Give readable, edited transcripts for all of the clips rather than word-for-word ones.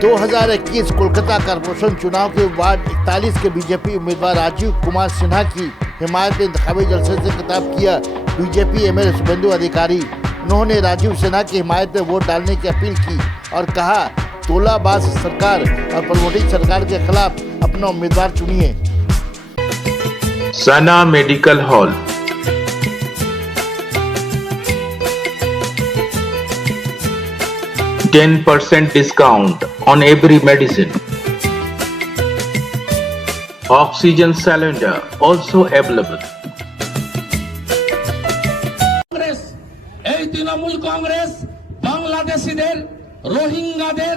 2021 Kolkata corporation चुनाव के ward 41 के बीजेपी उम्मीदवार राजीव कुमार सिन्हा की हिमायत में इंतखाबी जलसे से खिताब किया बीजेपी एमएलए शुभेंदु अधिकारी। उन्होंने राजीव सिन्हा की हिमायत में वोट डालने की अपील की और कहा, तोलाबाज सरकार और प्रमोटिंग सरकार के खिलाफ अपना उम्मीदवार चुनिए। Sana medical hall, %10 discount on every medicine. Oxygen cylinder also available. Congress, এই তৃণমূল কংগ্রেস বাংলাদেশিদের, রোহিঙ্গাদের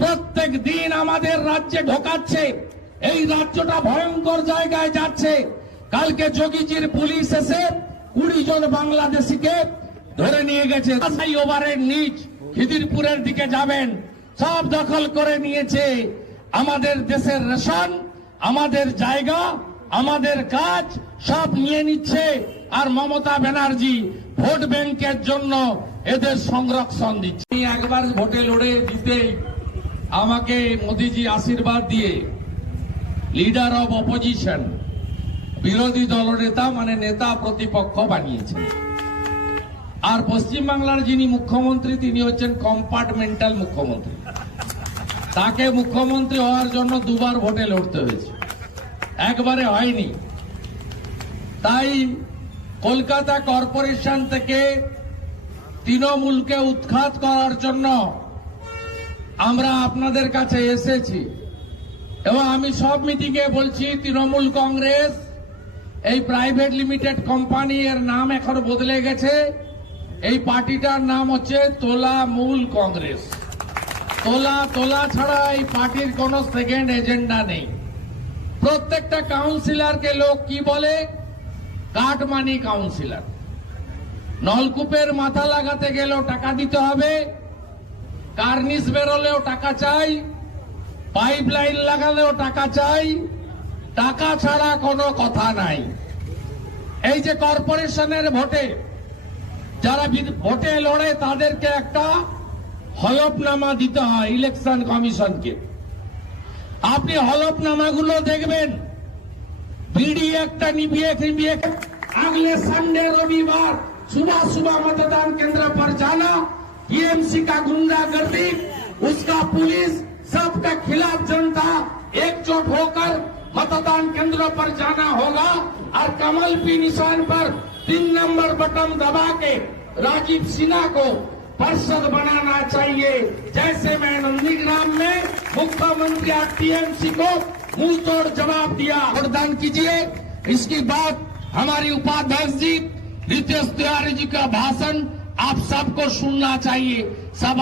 প্রত্যেক দিন আমাদের রাজ্যে ঢোকাচ্ছে। এই রাজ্যটা ভয়ঙ্কর জায়গায় যাচ্ছে। কালকে যোগীজির পুলিশ এসে 20 জন বাংলাদেশিকে ধরে নিয়ে গেছে। ওভারের নিচ খিদিরপুরের দিকে যাবেন, সব দখল করে নিয়েছে। আমাদের দেশের রেশন, আমাদের জায়গা, আমাদের কাজ সব নিয়ে নিচ্ছে। আর মমতা ব্যানার্জি ভোট ব্যাংকের জন্য এদের সংরক্ষণ দিচ্ছে। একবার ভোটে লড়ে জিতে আমাকে মোদিজি আশীর্বাদ দিয়ে লিডার অব অপোজিশন, বিরোধী দলনেতা মানে নেতা প্রতিপক্ষ বানিয়েছেন। আর পশ্চিমবাংলার যিনি মুখ্যমন্ত্রী তিনি হচ্ছেন কম্পার্টমেন্টাল মুখ্যমন্ত্রী। তাকে মুখ্যমন্ত্রী হওয়ার জন্য দুবার ভোটে লড়তে হয়েছে, একবারে হয়নি। তাই কলকাতা কর্পোরেশন থেকে তৃণমূলকে উৎখাত করার জন্য আমরা আপনাদের কাছে এসেছি এবং আমি সব মিটিংয়ে বলছি, তৃণমূল কংগ্রেস এই প্রাইভেট লিমিটেড কোম্পানি, এর নাম এখন বদলে গেছে। এই পার্টিটার নাম হচ্ছে তোলামূল কংগ্রেস। তোলা ছাড়া এই পার্টির কোন সেকেন্ড এজেন্ডা নেই। প্রত্যেকটা কাউন্সিলরকে লোক কি বলে? Cut money councillor. নলকূপের মাথা লাগাতে গেলেও টাকা দিতে হবে, কার্নিশ বেরোলেও টাকা চাই, পাইপ লাইন লাগালেও টাকা চাই, টাকা ছাড়া কোনো কথা নাই। এই যে কর্পোরেশনের ভোটে যারা ভোটে লড়ে তাদেরকে একটা হলফনামা দিতে হয় ইলেকশন কমিশনকে। আপনি হলফনামাগুলো দেখবেন, বিডি একটা নিভিয়ে अगले संडे रविवार सुबह मतदान केंद्र पर जाना। टीएमसी का गुंडागर्दी, उसका पुलिस, सबके खिलाफ जनता एकजुट होकर मतदान केंद्रों पर जाना होगा और कमल पी निशान पर 3 नंबर बटन दबा के राजीव सिन्हा को पार्षद बनाना चाहिए। जैसे मैं नंदीग्राम में मुख्यमंत्री टीएमसी को मुंह तोड़ जवाब दिया। मतदान कीजिए। इसके बाद हमारी उपाध्यक्ष जी रितेश तिवारी जी का भाषण आप सबको सुनना चाहिए। सब